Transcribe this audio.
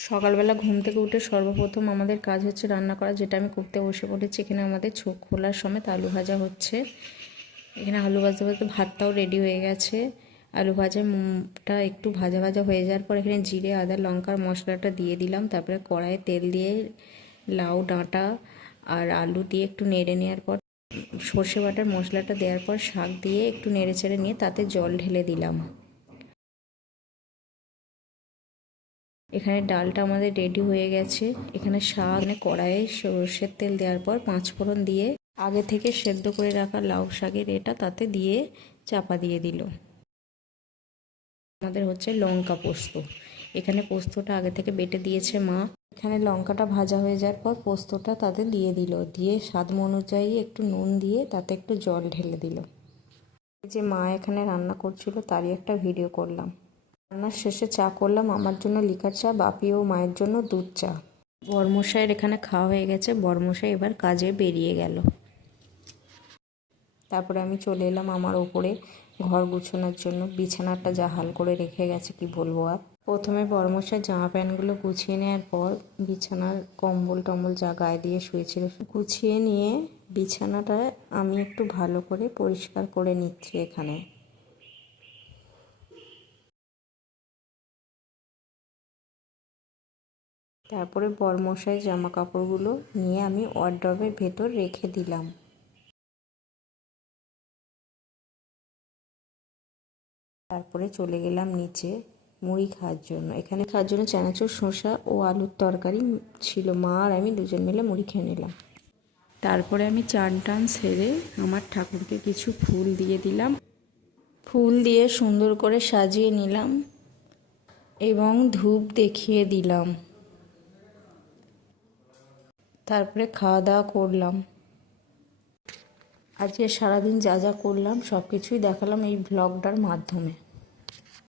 সকালবেলা ঘুম থেকে উঠে সর্বপ্রথম আমাদের কাজ হচ্ছে রান্না করা, যেটা আমি করতে বসে পড়েছি। এখানে আমাদের চোখ খোলার সমেত আলু ভাজা হচ্ছে। এখানে আলু ভাজতে ভাজতে ভাতটাও রেডি হয়ে গেছে। আলু ভাজাটা একটু ভাজা ভাজা হয়ে যাওয়ার পর এখানে জিরে আদা লঙ্কার মশলাটা দিয়ে দিলাম। তারপরে কড়াইয়ে তেল দিয়ে লাউ ডাঁটা আর আলু দিয়ে একটু নেড়ে নেওয়ার পর সর্ষে বাটার মশলাটা দেওয়ার পর শাক দিয়ে একটু নেড়ে চেড়ে নিয়ে তাতে জল ঢেলে দিলাম। এখানে ডালটা আমাদের রেডি হয়ে গেছে। এখানে শাক কড়াইয়ে সর্ষের তেল দেওয়ার পর পাঁচফোড়ন দিয়ে আগে থেকে সেদ্ধ করে রাখা লাউ শাকের এটা তাতে দিয়ে চাপা দিয়ে দিল। আমাদের হচ্ছে লঙ্কা পোস্ত। এখানে পোস্তটা আগে থেকে বেটে দিয়েছে মা। এখানে লঙ্কাটা ভাজা হয়ে যাওয়ার পর পোস্তটা তাতে দিয়ে দিল, দিয়ে স্বাদ অনুযায়ী একটু নুন দিয়ে তাতে একটু জল ঢেলে দিল। যে মা এখানে রান্না করছিল তারই একটা ভিডিও করলাম। রান্নার শেষে চা করলাম, আমার জন্য লিকার চা, বাপি ও মায়ের জন্য দুধ চা। বরমশাইয়ের এখানে খাওয়া হয়ে গেছে, বরমশাই এবার কাজে বেরিয়ে গেল। তারপরে আমি চলে এলাম আমার ওপরে ঘর গুছানোর জন্য। বিছানাটা যা হাল করে রেখে গেছে কি বলবো আর। প্রথমে বরমশাই জামা প্যান্টগুলো গুছিয়ে নেওয়ার পর বিছানার কম্বল টম্বল যা গায়ে দিয়ে শুয়েছিল গুছিয়ে নিয়ে বিছানাটা আমি একটু ভালো করে পরিষ্কার করে নিচ্ছি এখানে। তারপরে বরমশাই জামা কাপড়গুলো নিয়ে আমি ওয়ার্ডরোবের ভেতর রেখে দিলাম। তারপরে চলে গেলাম নিচে মুড়ি খাওয়ার জন্য। এখানে খাওয়ার জন্য চানাচুর শসা ও আলুর তরকারি ছিল। মা আর আমি দুজন মিলে মুড়ি খেয়ে নিলাম। তারপরে আমি চান টান সেরে আমার ঠাকুরকে কিছু ফুল দিয়ে দিলাম। ফুল দিয়ে সুন্দর করে সাজিয়ে নিলাম এবং ধূপ দেখিয়ে দিলাম। তারপরে খাওয়া দাওয়া করলাম। আজকে সারাদিন যা যা করলাম সব কিছুই দেখালাম এই ব্লগটার মাধ্যমে।